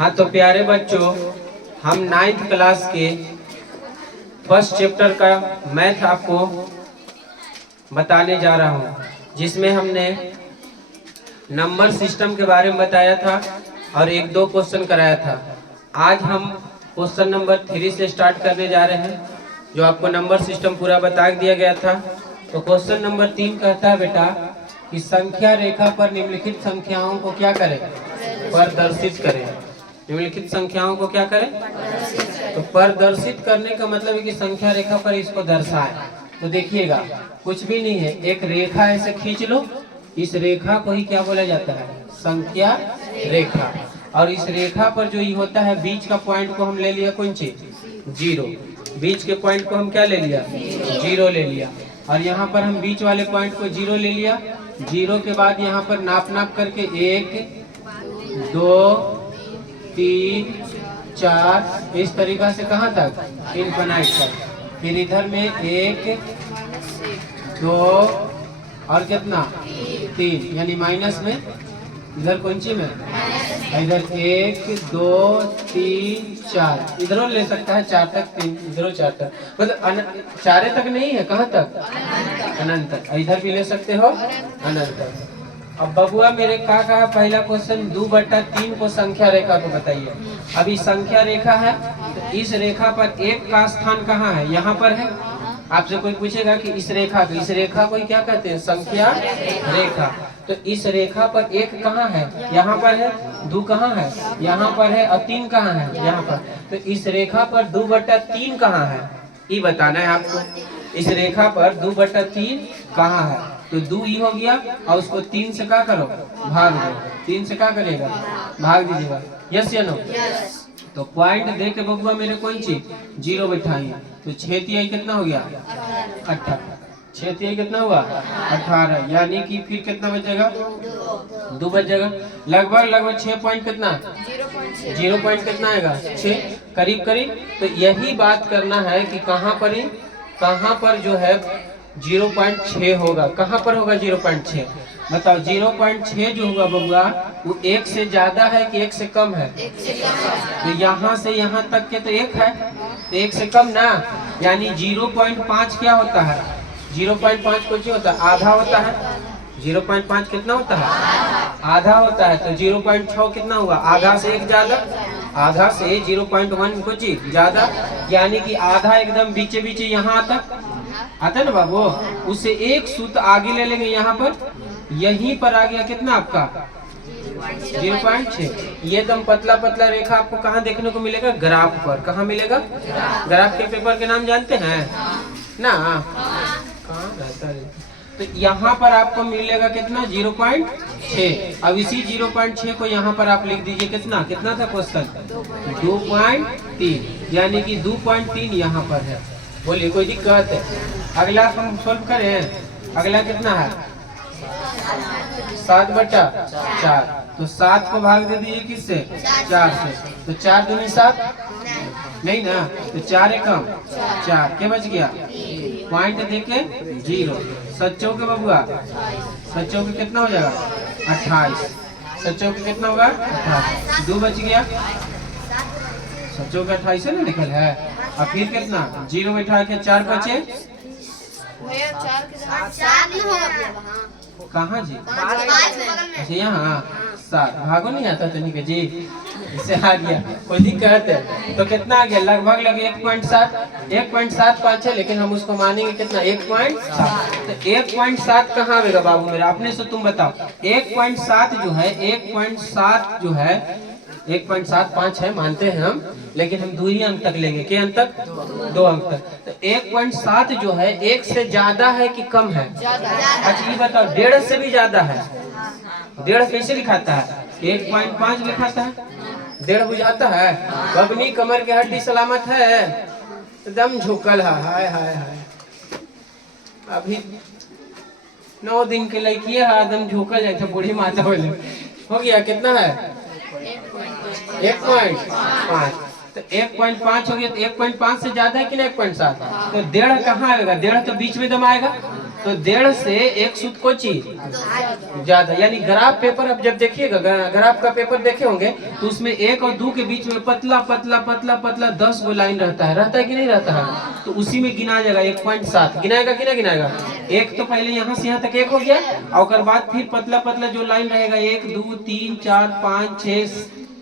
हाँ तो प्यारे बच्चों, हम 9th क्लास के फर्स्ट चैप्टर का मैथ आपको बताने जा रहा हूँ, जिसमें हमने नंबर सिस्टम के बारे में बताया था और एक दो क्वेश्चन कराया था। आज हम क्वेश्चन नंबर 3 से स्टार्ट करने जा रहे हैं, जो आपको नंबर सिस्टम पूरा बता दिया गया था। तो क्वेश्चन नंबर 3 कहता है बेटा कि संख्या रेखा पर निम्नलिखित संख्याओं को क्या करें? प्रदर्शित करें। निम्नलिखित संख्याओं को क्या करें? तो प्रदर्शित करने का मतलब है कि संख्या रेखा पर इसको दर्शाएं। तो देखिएगा, कुछ भी नहीं है, एक रेखा ऐसे खींच लो। इस रेखा को ही क्या बोला जाता है? संख्या रेखा। और इस रेखा पर जो ये होता है, बीच का पॉइंट को हम ले लिया कौन चीज? 0। बीच के पॉइंट को हम क्या ले लिया? 0 ले लिया। और यहाँ पर हम बीच वाले पॉइंट को 0 ले लिया। 0 के बाद यहाँ पर नाप करके 1 2 3 4 इस तरीका से कहाँ तक? इनफिनाइट तक। फिर इधर में 1 2 और कितना? 3, यानी माइनस में इधर कौन सी में? इधर 1 2 3 4, इधरों ले सकता है 4 तक, 3 इधरों 4 तक, मतलब 4 तक नहीं है, कहाँ तक? अनंत तक। इधर भी ले सकते हो अनंत तक। अब बबुआ मेरे का कहा पहला क्वेश्चन 2/3 को संख्या रेखा को बताइए। अभी संख्या रेखा है, तो इस रेखा पर 1 का स्थान कहाँ है? यहाँ पर है। आपसे कोई पूछेगा कि इस रेखा को क्या कहते हैं? संख्या रेखा। तो इस रेखा पर 1 कहाँ है? यहाँ पर है। 2 कहाँ है? यहाँ पर है। और 3 कहाँ है? यहाँ पर। तो इस रेखा पर 2/3 कहाँ है, ये बताना है आपको। इस रेखा पर 2/3 कहाँ है? तो 2 ही हो गया, और उसको 3 से क्या करो? भाग दो। 3 से क्या करेगा? भाग दीजिएगा। यस या नो? तो पॉइंट दे के बबुआ मेरे कौन चीज? 0 बैठाइए। तो 6 तिहाई कितना हो गया? 18। 6 तिहाई कितना हुआ? 18। यानी कि फिर कितना बचेगा? 2 बचेगा। लगभग 6 पॉइंट कितना? 0 पॉइंट कितना आएगा? 6, करीब करीब। तो यही बात करना है कि कहाँ पर जो है 0.6 होगा। कहाँ पर होगा 0.6? बताओ। 0.6 जो होगा बबुआ, वो 1 से ज्यादा है कि 1 से कम है? तो यहाँ से यहाँ तक के तो 1 है, तो 1 से कम ना। यानी 0.5 क्या होता है? 0.5 कुछ होता है? आधा होता है। 0.5 कितना होता है? आधा होता है। तो 0.6 कितना हुआ? आधा से 1 ज्यादा। आधा से 0.1 कुछ ज्यादा, यानी कि आधा एकदम बीचे बीचे यहाँ आता है ना बाबू। उससे 1 सूत्र आगे ले लेंगे, यहाँ पर यहीं पर आ गया कितना आपका? 0.6। ये एकदम पतला रेखा आपको कहाँ देखने को मिलेगा? ग्राफ पर। कहाँ मिलेगा? ग्राफ के पेपर के नाम जानते हैं ना? कहाँ रहता है? तो यहाँ पर आपको मिलेगा कितना? 0.6। अब इसी 0.6 को यहाँ पर आप लिख दीजिए। कितना था क्वेश्चन? 2.3, यानी कि 2.3 यहाँ पर है। बोलिए, कोई दिक्कत है? अगला हम सोल्व करें। अगला कितना है? 7/4। तो 7 को भाग दे दीजिए किससे? 4 से। तो 4 दूनी 7 नहीं ना, तो 4 एकम 4 क्या बच गया? पॉइंट देके 0। सच्चों के बबुआ, सच्चों के कितना हो जाएगा? 28। सच्चों के कितना होगा? 28। 2 बच गया। सच्चों का 28 है ना निकल है। और फिर कितना? 0 बैठा के 4 बचे। कहाँ जी? अच्छा यहाँ 7। भागो नहीं आता तो जी, इससे आ गया। कोई दिक्कत है? तो कितना आ गया? लगभग 1.7 5 है, लेकिन हम उसको मानेंगे कितना? 1.7। तो 1.7 कहाँ आएगा बाबू मेरा? अपने से तुम बताओ। 1.7 जो है 1.75 है, मानते हैं हम, लेकिन हम 2 ही अंक तक लेंगे। क्या अंक तक? 2 अंक तक। तो 1.7 जो है 1 से ज्यादा है कि कम है? अच्छा ये बताओ, 1.5 से भी ज्यादा है? 1.5 कैसे लिखाता है? 1.5 लिखाता है। 1.5 बुझाता है? अपनी कमर की हड्डी सलामत है? एकदम झुकल है। हाय हाय हाय। अभी 9 दिन के लड़की है, एकदम झुकल जाए। बूढ़ी माता हो गया। कितना है? 1.5। तो 1.5 हो गया। तो 1.5 से ज्यादा है कि नहीं? 1.7। तो 1.5 कहाँ आएगा? 1.5 तो बीच में दम आएगा। तो 1.5 से 1 सूत को चीज ज्यादा, यानी ग्राफ पेपर अब जब देखिएगा, ग्राफ का पेपर देखे होंगे तो उसमें 1 और 2 के बीच में पतला पतला पतला पतला 10 गो लाइन रहता है कि नहीं रहता है? तो उसी में गिना जाएगा 1.7 गिनाएगा कि नहीं गिनाएगा? एक तो पहले यहाँ से यहाँ तक 1 हो गया, और बाद फिर पतला पतला जो लाइन रहेगा 1 2 3 4 5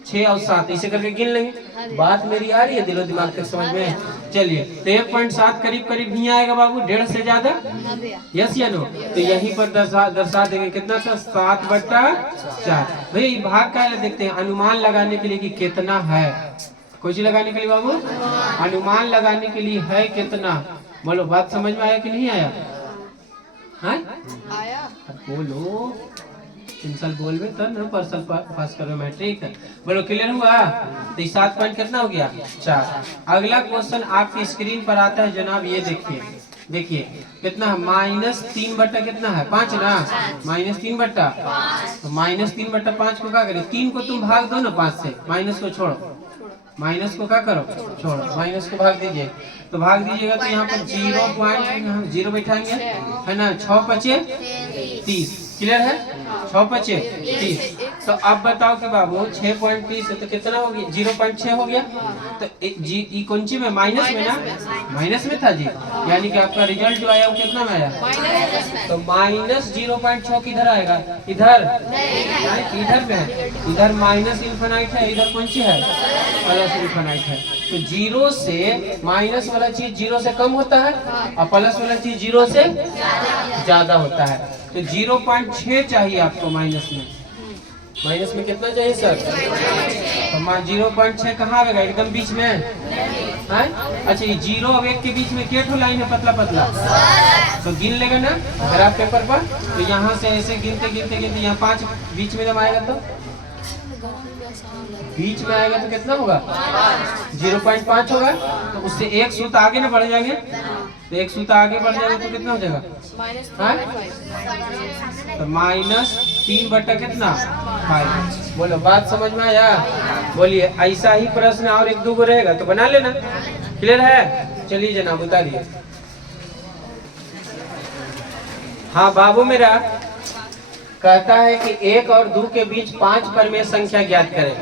6 और 7 इसे करके गिन लेंगे। बात मेरी आ रही है दिलो दिमाग तक समझ में? चलिए, तो 1.7 करीब करीब ही आएगा बाबू, 1.5 से ज्यादा, यस या नो? तो यहीं पर दर्शा देंगे कितना था, 7/4। भाई भाग का देखते हैं, अनुमान लगाने के लिए कि कितना है, कुछ लगाने के लिए बाबू अनुमान लगाने के लिए है कितना। बोलो बात समझ में आया कि नहीं आया? आया बोलो, 3 साल बोलबे तब ना पर्सल पास करो मैट्रिक। बोलो क्लियर हुआ? तो 7 पॉइंट कितना हो गया, 4। अगला क्वेश्चन आपकी स्क्रीन पर आता है जनाब, ये देखिए देखिए कितना है, -3 बट्टा कितना है, 5 ना, -3 बट्टा, तो -3 बट्टा 5 को क्या करें, 3 को तुम भाग दो ना 5 से, माइनस को छोड़ो, माइनस को क्या करो, छोड़ो, माइनस को भाग दीजिए, तो भाग दीजिएगा तो यहाँ पर 0.0 बैठाएंगे, है ना, 6 पचे 30, क्लियर है, 6 पचे 30। तो अब बताओ कि बाबू 6.30 तो कितना हो गया, 0.6 हो गया, तो जी कौन सी में, माइनस में ना, माइनस में था जी, यानी कि आपका रिजल्ट जो आया वो कितना में आया, तो -0.6 किधर आएगा, इधर, इधर में है, इधर माइनस इन्फिनाइट है, इधर कौन सी है, प्लस इन्फिनाइट है। तो 0 से माइनस वाला चीज 0 से कम होता है और प्लस वाला चीज 0 से ज्यादा होता है। तो 0.6 चाहिए आपको माइनस में, माइनस में कितना चाहिए सर, तो 0.6 कहाँ आएगा, एकदम बीच में है। अच्छा ये 0 और 1 के बीच में क्या लाइन है, पतला पतला, तो गिन लेगा ना ग्राफ पेपर पर, तो यहाँ से ऐसे गिनते गिनते गिनते यहाँ 5 बीच में जब आएगा तो बीच में आएगा तो कितना होगा, 0.5 होगा, तो उससे 1 सूत आगे ना बढ़ जाएंगे, तो 1 सूत आगे बढ़ जाएगा तो कितना हो जाएगा, तो -3 बट्टा कितना 5। बोलो बात समझ में आया? बोलिए, ऐसा ही प्रश्न और 1 2 को रहेगा तो बना लेना, क्लियर है? चलिए जनाब उतारिए। हाँ बाबू मेरा कहता है कि 1 और 2 के बीच 5 परमेय संख्या ज्ञात करें।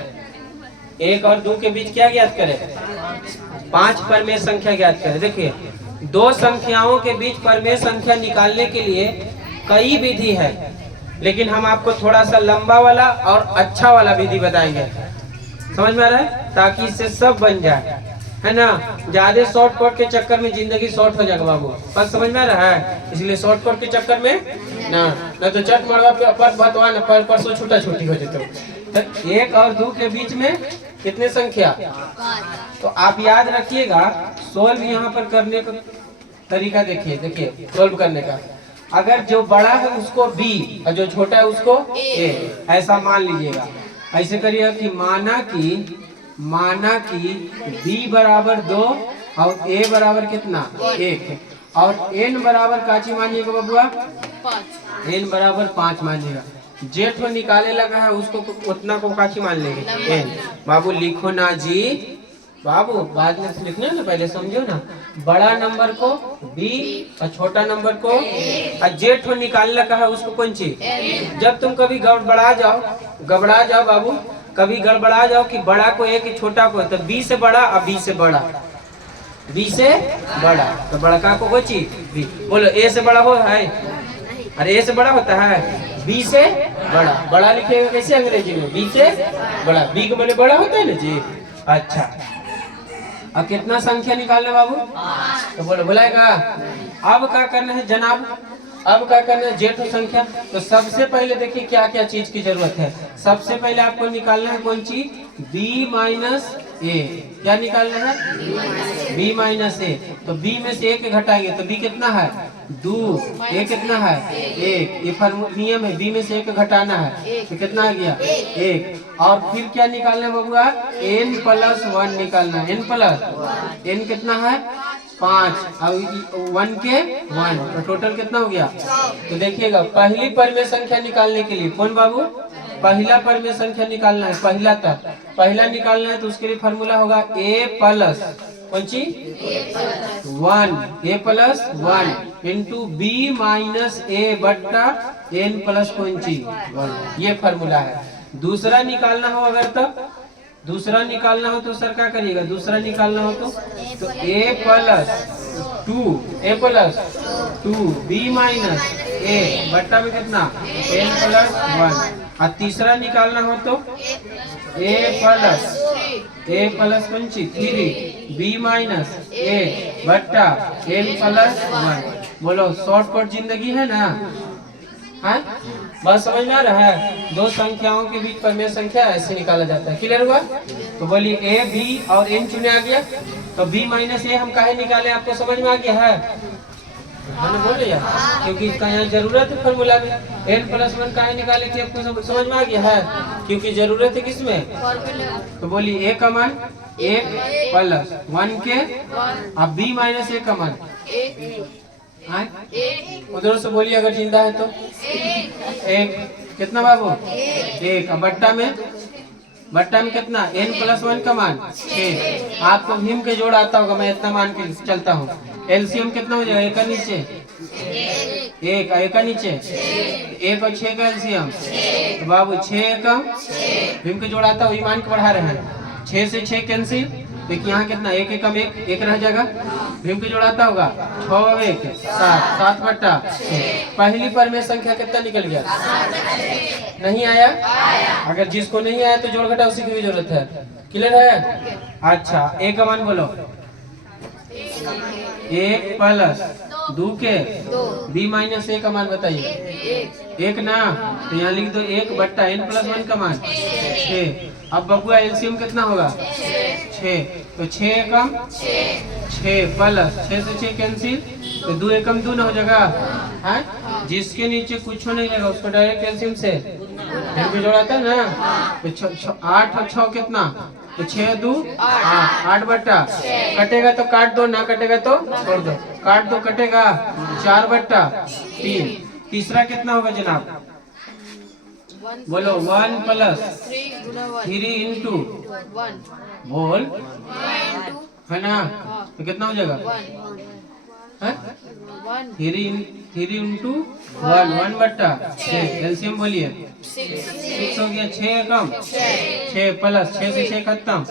1 और 2 के बीच क्या ज्ञात करें, 5 परमेय संख्या ज्ञात करें। देखिए 2 संख्याओं के बीच परमेय संख्या निकालने के लिए कई विधि है, लेकिन हम आपको थोड़ा सा लंबा वाला और अच्छा वाला विधि बताएंगे, समझ में आ रहा है, ताकि इससे सब बन जाए, है ना। ज्यादा शॉर्टकट के चक्कर में जिंदगी शॉर्ट हो जाएगा बाबू, बस समझ में आ रहा है, इसलिए शॉर्टकट के चक्कर में ना तो चट मरवा पर बतवा न परसों छूटा छुट्टी हो जाते। तो 1 और 2 के बीच में कितने संख्या, तो आप याद रखिएगा, सोल्व यहाँ पर करने का तरीका देखिए, देखिए सोल्व करने का, अगर जो बड़ा है उसको B और जो छोटा है उसको A, ऐसा मान लीजिएगा। ऐसे करिएगा कि माना कि B बराबर 2 और A बराबर कितना 1, और N बराबर काची मानिएगा बबुआ, 5, N बराबर 5 मानिएगा। जेठ में निकाले लगा है उसको उतना को काची मान लेंगे N। बाबू लिखो ना जी, बाबू बाद में लिखना ना, पहले समझो ना, बड़ा नंबर को B और छोटा नंबर को, और जेठ में निकालने का है उसको कौन सी। जब तुम कभी घबरा जाओ बाबू, कभी गड़बड़ा जाओ कि बड़ा को A कि छोटा को, तो B से बड़ा और B से बड़ा, B से बड़ा, तो बड़का को कोची B। बोलो A से बड़ा हो है, अरे A से बड़ा होता है, B से बड़ा, बड़ा लिखेगा कैसे अंग्रेजी में, B से बड़ा, B को मैंने बड़ा होता है ना जी। अच्छा अब कितना संख्या निकालना बाबू, तो बोलो बुलाएगा। अब क्या करना है जनाब, अब क्या करना है जेठ संख्या, तो सबसे पहले देखिए क्या क्या चीज की जरूरत है। सबसे पहले आपको निकालना है कौन चीज, B माइनस A, क्या निकालना है, B माइनस A, तो B में से 1 घटाएंगे तो B कितना है 2, A कितना है 1, ये नियम है, B में से 1 घटाना है तो कितना आ गया 1, और फिर क्या निकालना है बबुआ, n+1 निकालना है, n कितना है 5 और 1 के 1, तो टोटल कितना हो गया। तो देखिएगा पहली परमेय संख्या निकालने के लिए कौन बाबू, पहला परमेय संख्या निकालना है, पहला निकालना है, तो उसके लिए फार्मूला होगा A प्लस कौन सी 1, A+1 into B minus A बट्टा एन प्लस कौन ची 1। ये फॉर्मूला है। दूसरा निकालना हो अगर तब दूसरा निकालना हो तो सर क्या करिएगा? दूसरा निकालना हो तो a plus two B minus A बट्टा में कितना n प्लस 1। और तीसरा निकालना हो तो a प्लस कौन सी 3 b माइनस ए बट्टा n प्लस 1। बोलो शॉर्टकट जिंदगी है ना? हाँ बस समझ में आ रहा है? दो संख्याओं के बीच प्रमेय संख्या ऐसे निकाला जाता है। क्लियर हुआ? तो बोलिए ए बी और एन चुने आ गया, तो बी माइनस ए हम काहे निकाले? आपको समझ में आ गया है? मैंने बोल यार, क्योंकि इसका यहाँ जरूरत है फॉर्मूला में। एन प्लस 1 काहे निकाले थे आपको समझ में आ गया है? क्योंकि जरूरत है किसमें? तो बोलिए ए का मान 1 प्लस 1 के अब बी माइनस ए का मान उधर से बोलिए अगर जिंदा है तो एक कितना बाबू? एक। बट्टा में कितना n प्लस 1 का मान 6। आपको भीम के जोड़ आता होगा, मैं इतना मान के चलता हूँ। एलसीएम कितना हो जाएगा? एक का नीचे एक का नीचे 1 और 6 का एलसीएम तो बाबू 6 का भीम के जोड़ आता है, वही मान के बढ़ा रहे हैं। 6 से 6 कैंसिल, देखिए यहाँ कितना एक एकम एक रह जाएगा। भीम के जोड़ आता होगा 6 और 1 7 बट्टा 6। पहली प्रमेय संख्या कितना निकल गया? नहीं आया? अगर जिसको नहीं आया तो जोड़ घटा उसी की भी जरूरत है। क्लियर है? अच्छा ए का मान बोलो 1 प्लस 2 के बी माइनस ए का मान बताइए। 1 ना, तो यहाँ लिख दो 1 बट्टा n प्लस 1 का मान 6। अब बबुआ एलसीएम कितना होगा? 6। तो 6 एकम 6 प्लस 6 से 6 कैंसिल, तो 2 एकम 2 ना हो जाएगा है? जिसके नीचे कुछ नहीं रहेगा उसको डायरेक्ट एलसीएम से फिर भी जोड़ाता है ना। तो 8 और 6 कितना? तो 6 2 8 बट्टा कटेगा तो काट दो, ना कटेगा तो छोड़ दो। काट दो कटेगा 4 बट्टा 3। तीसरा कितना होगा जनाब? बोलो 1 प्लस 3 इंटू बोल है ना, तो कितना हो जाएगा? 3 इंटू 1 बट्टा 6। एलसीएम बोलिए 6 हो गया। 6 कम 6 प्लस 6 से 6 खत्म,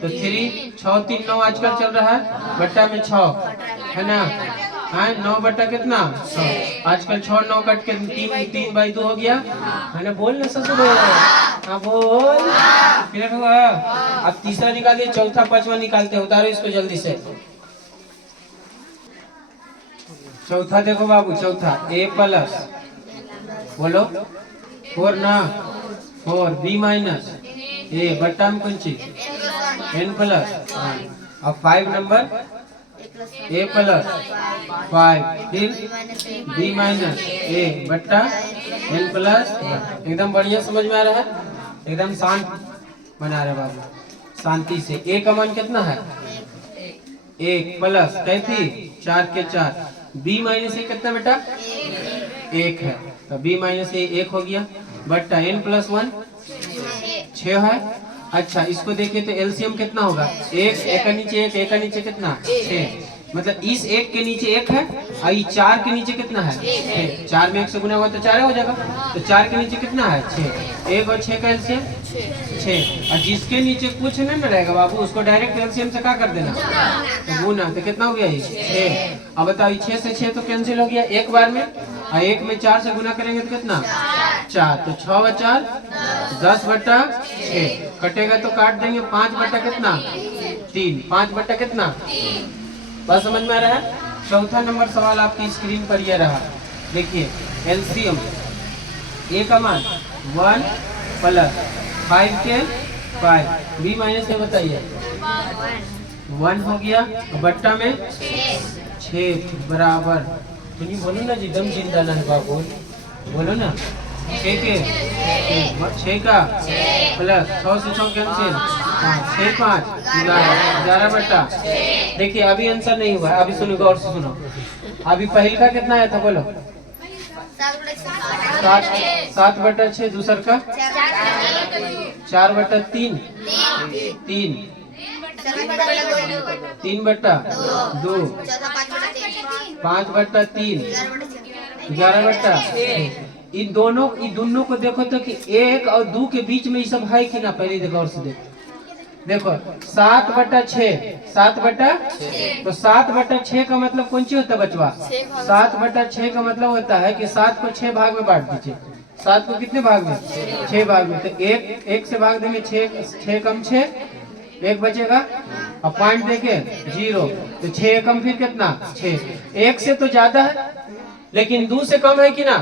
तो 3 6 3 9 आजकल चल रहा है बट्टा में 6 है ना। हाँ 9 बट्टा कितना 6। आजकल 6 9 कट के 3/2 हो गया है ना। बोल ना ससुर, हाँ बोल। क्लियर हुआ? अब तीसरा निकालिए, चौथा पांचवा निकालते हैं। उतारो इसको जल्दी से। चौथा देखो बाबू, चौथा ए प्लस बोलो 4 ना 4 बी माइनस ए बट्टा में कौन ची n प्लस। अब 5 नंबर ए प्लस 5 फिर बी माइनस ए बट्टा n प्लस। एकदम बढ़िया समझ में आ रहा है? एकदम शांत बना रहे बाबू, शांति से। ए का मान कितना है? 1 प्लस कैथी 4 के 4 बी माइनस ए कितना बेटा? 1 है, तो बी माइनस ए 1 हो गया बट्टा n प्लस 1 6 है। अच्छा इसको देखिए तो एलसीएम कितना होगा? 1 का नीचे 1 का नीचे कितना 6, मतलब इस 1 के नीचे 1 है और ये 4 के नीचे कितना है 6। 4 में 1 से गुना हुआ तो 4 हो जाएगा, तो 4 के नीचे कितना है 6। 1 और 6 का एलसीएम 6। और जिसके नीचे कुछ नहीं ना रहेगा बाबू उसको डायरेक्ट एलसीएम से क्या कर देना तो गुना, तो कितना हो गया ये 6। अब बताओ 6 से 6 तो कैंसिल हो गया एक बार में, और 1 में 4 से गुना करेंगे तो कितना 4, तो 6 और 4 10 बट्टा 6 कटेगा तो काट देंगे 5 बट्टा कितना 3। 5 बट्टा कितना? बस समझ में आ रहा है? चौथा नंबर सवाल आपकी स्क्रीन पर यह रहा। देखिए एलसीएम ए का मान 1 प्लस 5 के 5 बी माइनस ए बताइए 1 हो गया बट्टा में 6 बराबर। तो नहीं बोलो ना जी, दम जिंदा ना है बाबू, बोलो ना 6 के 6 का प्लस 6 से 6 कैंसिल 6 5 11 बट्टा। देखिए अभी आंसर नहीं हुआ, अभी सुनो गौर से सुनो। अभी पहले का कितना आया था बोलो? 7 बट्टा 6। दूसर का 4 बट्टा 3 3/2, 5/3, 11/6। इन दोनों को देखो तो कि 1 और 2 के बीच में ये सब है कि ना, पहले देखो और से देखो 7/6, 7/6। तो 7/6 का मतलब कौन सी होता है बचवा? 7/6 का मतलब होता है कि 7 को 6 भाग में बांट दीजिए। 7 को कितने भाग में? 6 भाग में। तो एक से भाग देंगे 6 कम 6, 1 बचेगा और पॉइंट देखे 0। तो 6 कम फिर कितना? 6। 1 से तो ज्यादा है लेकिन 2 से कम है कि ना?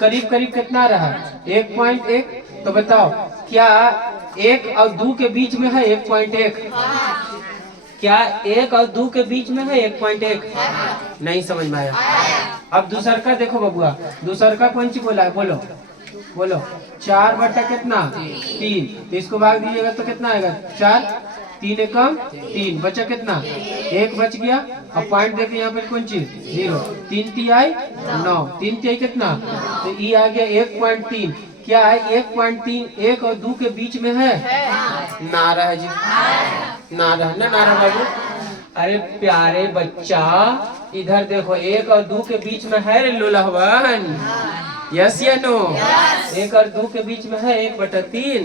करीब करीब कितना रहा? 1.1। तो बताओ क्या 1 और 2 के बीच में है 1.1? क्या 1 और 2 के बीच में है 1.1? नहीं समझ में आया। अब दूसर का देखो बबुआ, दूसर का कौन सी बोला है? बोलो 4 कितना? 3। तो इसको भाग दीजिएगा तो कितना आएगा? 4। 3 एकम 3, बचा कितना? 1 बच गया। अब पॉइंट देखिए यहाँ पे कौन चीज? 0। 3 तिहाई 9, 3 तिहाई कितना? तो ये आ गया 1.3। क्या है 1.3? 1 और 2 के बीच में है? नारा है जी, नारा है ना, नारा बाबू। अरे प्यारे बच्चा इधर देखो, 1 और 2 के बीच में है रे लोलहवन। यस या नो? 1 और 2 के बीच में है 1/3।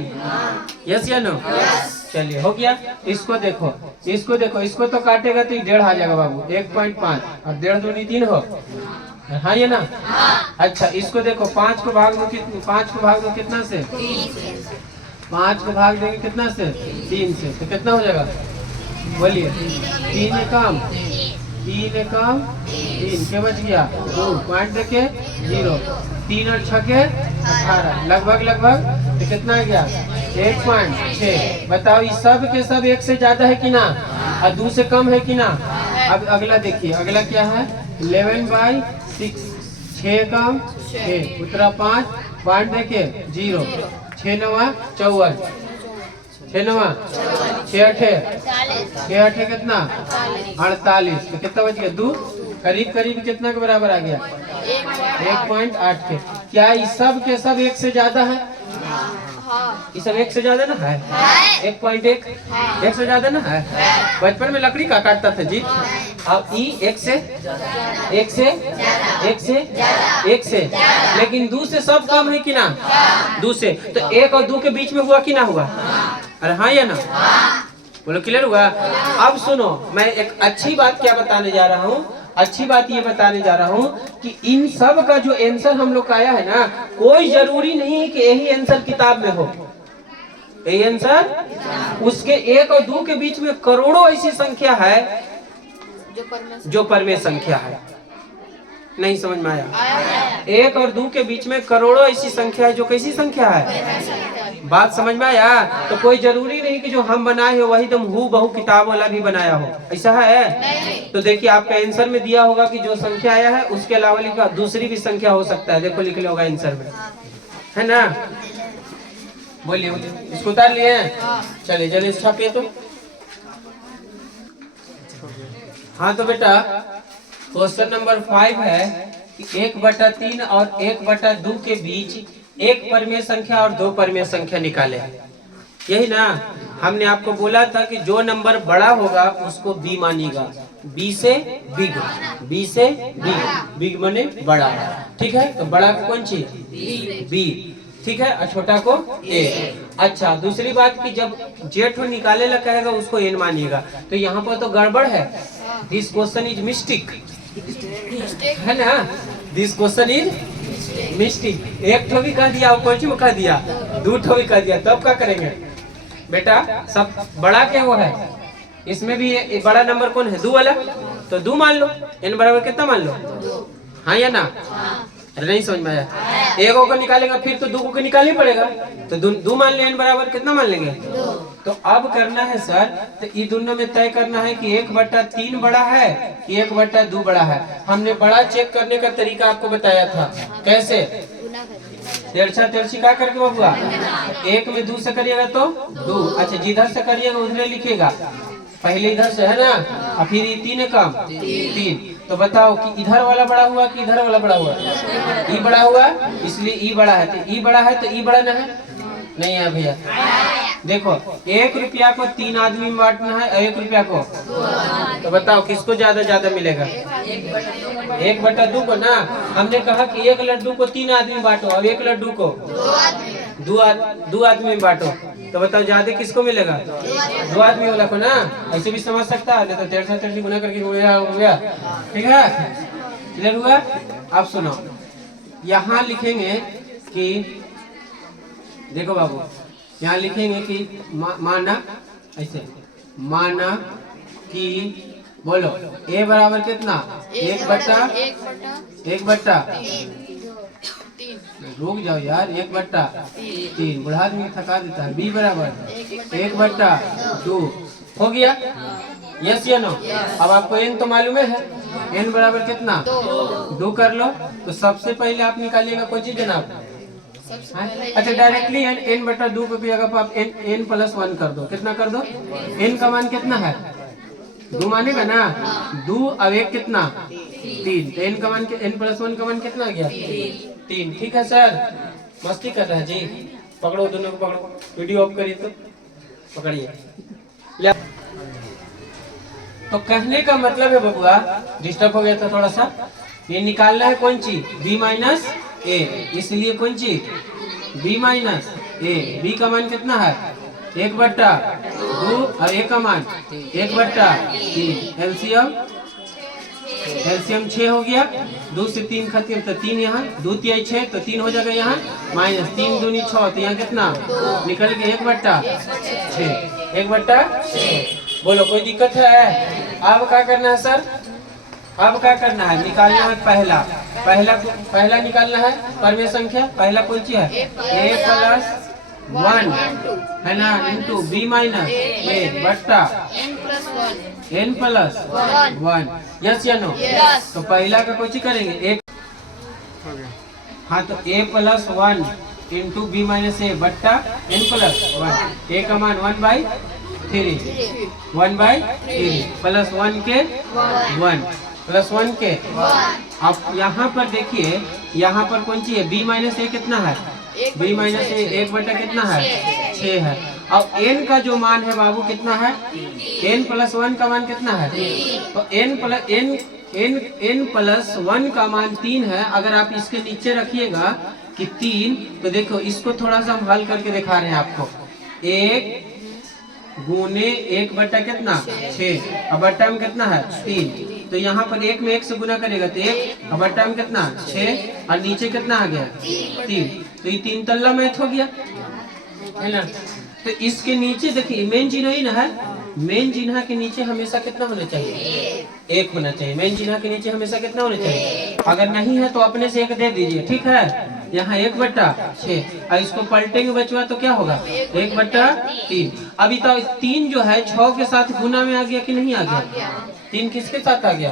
यस या नो? चलिए हो गया। इसको देखो, इसको तो काटेगा तो 1.5 आ जाएगा बाबू। 1.5 और 1.5 दूनी 3 हो। हाँ ये ना? अच्छा इसको देखो, 5 को भाग दो कितना? 5 को भाग दो कितना से? 5 को भाग देंगे कितना से? 3 से। तो कितना हो जाएगा? बोलिए। 3 एकम 3 के बच गया 2, पॉइंट देखे 0। 3 और 6 के 18, लगभग तो कितना आ गया? 1.6। बताओ ये सब के सब 1 से ज्यादा है कि ना? और 2 से कम है कि ना? अब अगला देखिए, अगला क्या है? 11/6, 6 कम 6, उत्तरा 5, पॉइंट देखे 0। 6 9 54, 6 9 6 8 कितना? 48। तो कितना बच गया? 2। करीब कितना के बराबर आ गया? 1.8 के। क्या ये सब के सब 1 से ज्यादा है? ये सब 1 से ज्यादा ना है? 1.1 1 से ज्यादा ना है? बचपन में लकड़ी का काटता था जी। अब ई 1 से लेकिन 2 से सब कम है कि ना? 2 से। तो 1 और 2 के बीच में हुआ कि ना हुआ? अरे हाँ या ना? बोलो क्लियर हुआ? अब सुनो, मैं एक अच्छी बात क्या बताने जा रहा हूँ। अच्छी बात ये बताने जा रहा हूँ कि इन सब का जो आंसर हम लोग का आया है ना, कोई जरूरी नहीं है कि यही आंसर किताब में हो। यही आंसर उसके 1 और 2 के बीच में करोड़ों ऐसी संख्या है जो परमेय संख्या है। नहीं समझ में आया? 1 और 2 के बीच में करोड़ों ऐसी संख्या है जो कैसी संख्या है? बात समझ में आया? तो कोई जरूरी नहीं कि जो हम बनाए हो वही तुम हूबहू किताब वाला भी बनाया हो, ऐसा है? तो देखिए आपका आंसर में दिया होगा कि जो संख्या आया है उसके अलावा लिखा दूसरी भी संख्या हो सकता है। देखो लिख लिया होगा आंसर में, है ना? बोलिए इसको उतार लिए? चलिए जल्दी छापिए तो। हाँ तो बेटा क्वेश्चन नंबर 5 है कि 1/3 और 1/2 के बीच एक परमेय संख्या और 2 परमेय संख्या निकाले। यही ना हमने आपको बोला था कि जो नंबर बड़ा होगा उसको बी मानिएगा। बी से बिग, बी से बिग माने बड़ा। ठीक है, तो बड़ा को कौन सी? बी। ठीक है, और छोटा को ए। अच्छा दूसरी बात कि जब जेठ निकाले ला कहेगा उसको एन मानिएगा। तो यहाँ पर तो गड़बड़ है। दिस क्वेश्चन इज मिस्टेक, है ना? This question is mistake. 1 ठो भी कह दिया और कौन सी में कह दिया? 2 ठो भी कह दिया, तब क्या करेंगे बेटा? सब बड़ा क्या वो है, इसमें भी बड़ा नंबर कौन है? 2 वाला। तो 2 मान लो, n बराबर कितना मान लो? हाँ या ना? अरे नहीं समझ में आया? 1 को निकालेगा फिर तो 2 को निकालना ही पड़ेगा। तो 2 मान ले, n बराबर कितना मान लेंगे? 2। तो अब करना है सर, तो ये दोनों में तय करना है कि 1/3 बड़ा है कि 1/2 बड़ा है। हमने बड़ा चेक करने का तरीका आपको बताया था। कैसे? तिरछी क्या करके बबुआ? 1 में 2 से करिएगा तो 2। अच्छा जिधर से करिएगा उधर लिखिएगा, पहले इधर से, है ना? और फिर 3 कम 3। तो बताओ कि इधर वाला बड़ा हुआ कि इधर वाला बड़ा हुआ? ई बड़ा हुआ, इसलिए ई बड़ा है। तो ई बड़ा है तो ई बड़ा ना है? नहीं है भैया? देखो 1 रुपया को 3 आदमी में बांटना है, 1 रुपया को, तो बताओ किसको ज्यादा मिलेगा? 1/2 को ना। हमने कहा कि 1 लड्डू को 3 आदमी बांटो, अब 1 लड्डू को 2 आदमी में बांटो, तो बताओ ज्यादा किसको मिलेगा? 2 आदमी वाला को ना। ऐसे भी समझ सकता है, नहीं तो 13 गुना करके हो गया। ठीक है, क्लियर हुआ? अब सुनो, यहाँ लिखेंगे कि देखो बाबू, यहाँ लिखेंगे कि माना ऐसे, माना कि बोलो a बराबर कितना? 1/1/1/3। रुक जाओ यार, 1/3 बुढ़ा आदमी थका देता है। b बराबर 1/2 हो गया, यस या नो? अब आपको n तो मालूम है, n बराबर कितना? 2 कर लो। तो सबसे पहले आप निकालिएगा कोई चीज जनाब? अच्छा, डायरेक्टली n/2 को भी अगर आप n+1 कर दो, कितना कर दो? n का मान कितना है? 2 मानेगा ना। 2 अब 1 कितना? 3। तो n का मान n+1 का मान कितना आ गया? 3। ठीक है सर, मस्ती कर रहे हैं जी। पकड़ो, दोनों को पकड़ो, वीडियो ऑफ करिए तो पकड़िए। तो कहने का मतलब है बबुआ, डिस्टर्ब हो गया था थोड़ा सा, ये निकालना है कौन चीज? b-a, इसलिए कौन चीज? b-a। b का मान कितना है? 1/2 और a का मान 1/3। एलसीएम 6 हो गया। 2 से 3 खत्म, तो 3 यहाँ, 2 3 6, तो 3 हो जाएगा यहाँ, -3 दूनी 6, तो यहाँ कितना निकल गया? 1/6। 1/6। बोलो कोई दिक्कत है? अब क्या करना है सर? अब क्या करना है? निकालना है पहला निकालना है परमेय संख्या। पहला कौन सी है? a+1 है ना, इंटू b-a बट्टा n+1। यस या नो? तो पहला का कौन सी करेंगे? हाँ, तो a+1 इंटू b-a बट्टा n+1। a का मान 1/3 प्लस 1 के 1 प्लस 1 के। अब यहाँ पर देखिए, यहाँ पर कौन सी है? b-a कितना है? b-a 1/, कितना है? 6 है। अब n का जो मान है बाबू कितना है? n+1 का मान कितना है? तो n+1 का मान 3 है। अगर आप इसके नीचे रखिएगा कि 3, तो देखो इसको थोड़ा सा हम हल करके दिखा रहे हैं आपको। 1 गुने 1/, कितना? 6। अब बट्टा में कितना है? 3। तो यहाँ पर 1 में 1 से गुना करेगा तो 1, अब बट्टा में कितना? 6, और नीचे कितना आ गया? 3। तो ये 3 तल्ला मैथ हो गया है ना। तो इसके नीचे देखिए मेन चिन्ह ही ना है, मेन चिन्ह के नीचे हमेशा कितना होना चाहिए? 1 होना चाहिए। मेन चिन्ह के नीचे हमेशा कितना होना चाहिए? अगर नहीं है तो अपने से 1 दे दीजिए, ठीक है। यहाँ 1/6, और इसको पलटेंगे बचवा तो क्या होगा? 1/3। अभी तो 3 जो है 6 के साथ गुना में आ गया कि नहीं आ गया? 3 किसके साथ आ गया?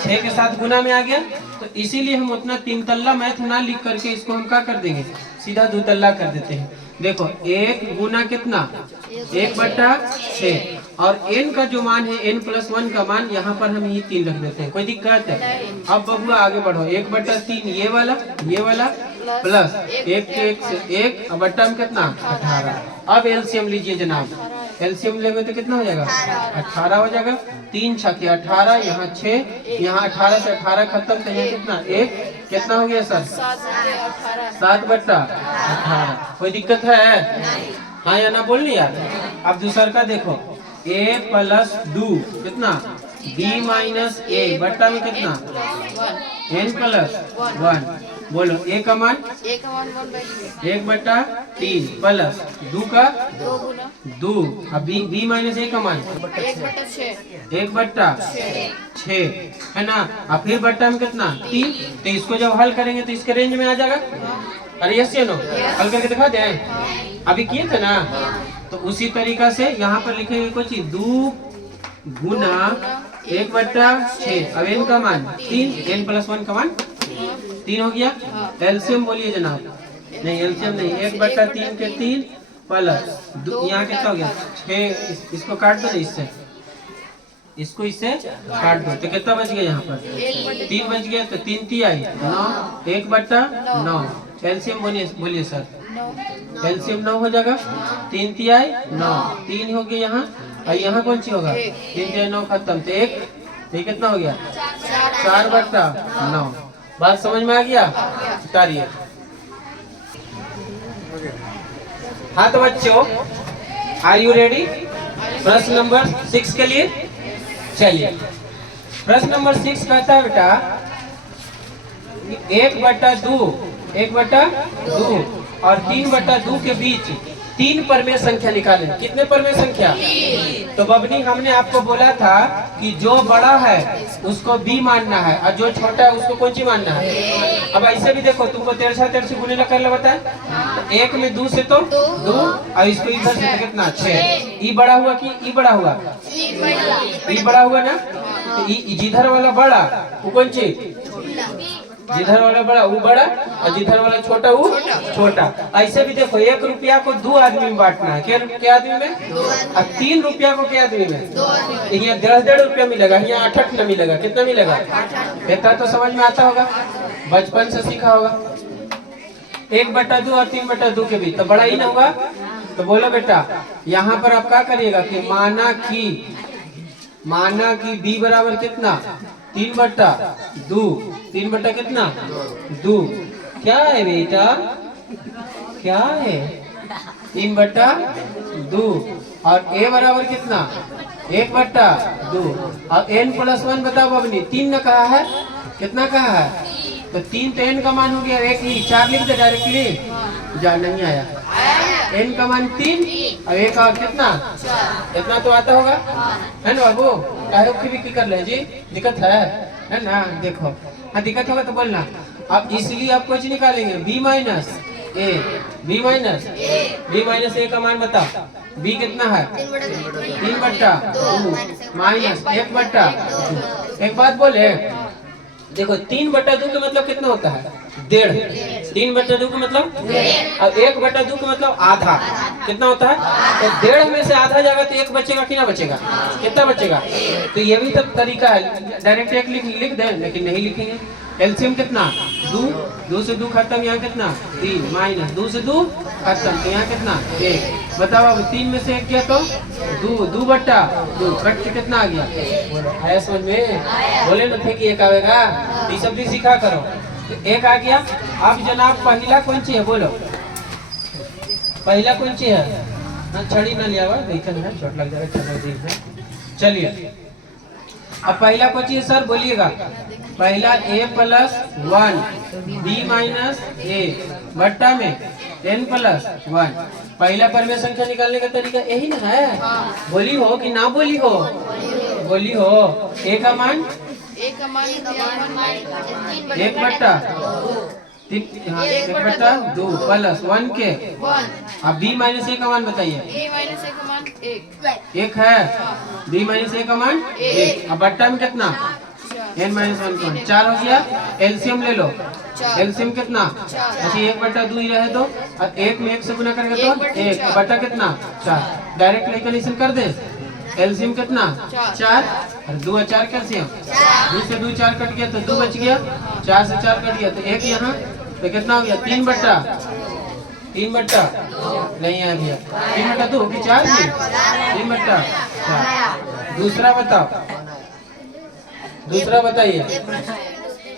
6 के साथ गुना में आ गया। तो इसीलिए हम उतना 3 तल्ला मैथ ना लिख करके इसको हम क्या कर देंगे? सीधा 2 तल्ला कर देते हैं। देखो 1 गुना कितना? 1/6, और n का जो मान है n+1 का मान, यहाँ पर हम ये 3 रख देते हैं। कोई दिक्कत है? अब बबुआ आगे बढ़ो। 1/3 ये वाला प्लस 1 के 1 से 1, और बट्टा में कितना? 18। अब एलसीएम लीजिए जनाब। एलसीएम लेंगे तो कितना हो जाएगा? 18 हो जाएगा। 3 छक्के 18, यहाँ 6, यहाँ 18 से 18 खत्म, तो यहाँ कितना? 1, कितना हो गया सर? 7/18। कोई दिक्कत है? हाँ या ना बोल यार। अब दूसरा का देखो, a+2 कितना? b-a बट्टा में कितना? n+1। बोलो a का मान? 1/3 प्लस 2 का 2। अब b-a का मान 1/6 है ना। अब फिर बट्टा में कितना? 3। तो इसको जब हल करेंगे तो इसके रेंज में आ जाएगा। अरे यस या नो? हल करके दिखा दे, अभी किए थे ना। तो उसी तरीका से यहाँ पर लिखेंगे कुछ 2 गुना 1/6। अब n का मान 3, n+1 का मान 3 हो गया। एलसीएम बोलिए जनाब। नहीं एलसीएम नहीं, 1/3 के 3 प्लस यहाँ कितना हो गया? 6। इसको काट दो ना, इसको इससे काट दो, तो कितना बच गया? यहाँ पर 3 बच गया। तो 3 3 आई 9, 1/9। एलसीएम बोलिए सर। एलसीएम 9 हो जाएगा। 3 तिहाई 9, 3 हो गया यहाँ, और यहाँ कौन सी होगा? 3 तिहाई 9 खत्म, तो एक ये कितना हो गया? 4/9। बात समझ में आ गया? उतारिए। हाँ तो बच्चों, आर यू रेडी प्रश्न नंबर 6 के लिए? चलिए, प्रश्न नंबर 6 कहता है बेटा 1/2 और 3/2 के बीच 3 परमेय संख्या निकालें। कितने परमेय संख्या? तो बबनी, हमने आपको बोला था कि जो बड़ा है उसको बी मानना है और जो छोटा है उसको कौन सी मानना है। अब ऐसे भी देखो, तुमको 13 से गुने कर लो बताए। तो 1 में 2 से तो 2 और इसको इधर से तो कितना? 6। ई बड़ा हुआ कि ई बड़ा हुआ? ई बड़ा हुआ ना। तो जिधर वाला बड़ा वो कौन सी? जिधर वाला बड़ा वो बड़ा और जिधर वाला छोटा वो छोटा। ऐसे भी देखो, 1 रुपया को 2 आदमी में बांटना है। क्या आदमी में? और 3 रुपया को क्या आदमी में? यहाँ 1.5 रुपया मिलेगा, यहाँ 8 न मिलेगा। कितना मिलेगा? इतना तो समझ में आता होगा, बचपन से सीखा होगा। 1/2 और 3/2 के बीच तो बड़ा ही ना होगा। तो बोलो बेटा, यहाँ पर आप क्या करिएगा कि माना कि b बराबर कितना? 3/2। 3 कितना? 2। क्या है बेटा? क्या है? 3/2 और a बराबर कितना? 1/2 और n+1 बताओ बबनी। 3 ने कहा है, कितना कहा है? तो 3 तो n का मान हो गया 1 ही। 4 लिख दे डायरेक्टली, जा नहीं आया। n का मान 3 और 1 का कितना? इतना तो आता होगा, है ना बाबू? काहे की कर ले जी, दिक्कत है ना? देखो, हाँ दिक्कत होगा तो बोलना। अब इसलिए आप कुछ निकालेंगे b माइनस a का मान बताओ। b कितना है? 3/2 माइनस 1/2। एक बात बोले, देखो 3/2 का मतलब कितना होता है? 1.5। 3/2 का मतलब और 1/2 का मतलब आधा। कितना होता है? तो 1.5 में से आधा जाएगा तो 1 बचेगा कि ना बचेगा? कितना बचेगा? तो ये भी सब तरीका है, डायरेक्ट 1 लिख दे, लेकिन नहीं लिखेंगे। एलसीएम कितना? 2 से 2 खत्म, यहाँ कितना? 3 माइनस 2 से 2 खत्म, तो यहाँ कितना? 1। बताओ अब 3 में से 1 गया तो 2/2 कट के कितना आ गया? आया समझ में? बोले न थे कि 1 आवेगा, ये सब भी सीखा करो। तो 1 आ गया। अब जनाब पहला कौन सी है? बोलो पहला कौन सी है? छड़ी न लिया हुआ, देखा है, चोट लग जाएगा। चलिए, अब पहला कौन सी है सर? बोलिएगा। पहला a+1 b माइनस a बट्टा में n+1। पहला परमेय संख्या निकालने का तरीका यही ना है? बोली हो कि ना बोली हो? बोली हो। a का मान 1/2 प्लस 1 के। अब b माइनस a का मान बताइए। 1 है। b माइनस a का मान 1। अब बट्टा में कितना? n-1 का 4 हो गया। एलसीएम ले लो। एलसीएम कितना? अच्छा 1/2 ही रहे तो, और 1 में 1 से गुना करेंगे तो 1 बटा कितना? 4। डायरेक्ट कैलकुलेशन कर दे। एलसीएम कितना? 4 और 2 और 4 कैल्शियम। 2 से 2 4 कट गया तो 2 बच गया। 4 से 4 कट गया तो 1 यहाँ, तो कितना हो गया? 3/3 नहीं आ गया। 3/2 कि 4 ही? 3/4। दूसरा बताओ, दूसरा बताइए।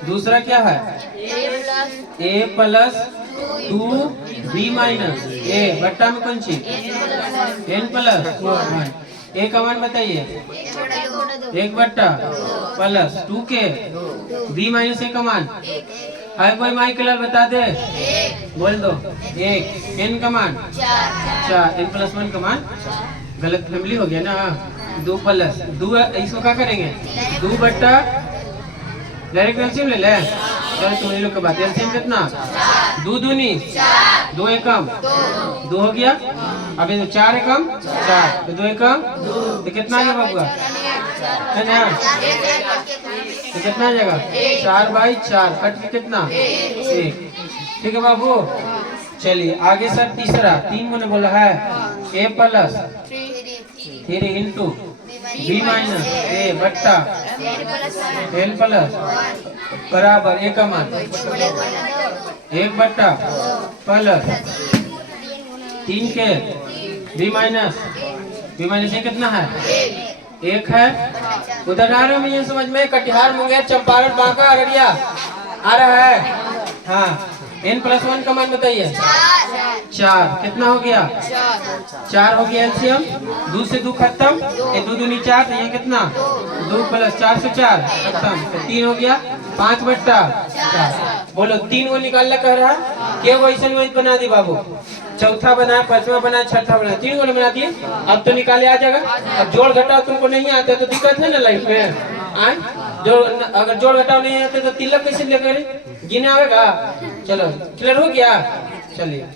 दूसरा क्या है? a+2 b माइनस a बट्टा में कौन सी? n+1। a का मान बताइए। 1/2 के b माइनस a का मान है? कोई माई कलर बता दे, बोल दो। 1 n का मान 4 n+1 का मान। गलत फैमिली हो गया ना। 2 प्लस 2, इसको क्या करेंगे? 2 बट्टा डायरेक्ट एलसीएम ले ले। चलो तुम लोग के बात। एलसीएम कितना? 2 दूनी 2 एकम 2 हो गया। अभी 4 एकम 4 तो 2 एकम तो कितना आ जाएगा बाबूआ? है ना? तो कितना आ जाएगा? 4/4 कट के कितना? 1। ठीक है बाबू। चलिए आगे सर तीसरा। 3 मैंने बोला है। a+3 into b minus a बट्टा n+ बराबर a का मान 1/+ 3 के बी माइनस ये कितना है 1 है। उदाहरण में ये समझ में कटिहार मुंगेर चंपारण बांका अररिया आ रहा है। हाँ n+1 का मान बताइए 4 कितना हो गया 4 हो गया एलसीएम 2 से 2 खत्म ये 2 दूनी 4 तो ये कितना 2 + 4 से 4 खत्म तो 3 हो गया 5/4 बोलो 3 वो निकालना कह रहा क्या वैसे वही बना दी बाबू चौथा बना 5वां बना 6ठा बना 3 गो बना दिए। अब तो निकाले आ जाएगा। अब जोड़ घटाव तुमको नहीं आता तो दिक्कत है ना लाइफ में जो अगर जोड़ घटाव नहीं आते तो तिलक कैसे लेकर गिने आएगा। चलो क्लियर हो गया चलिए।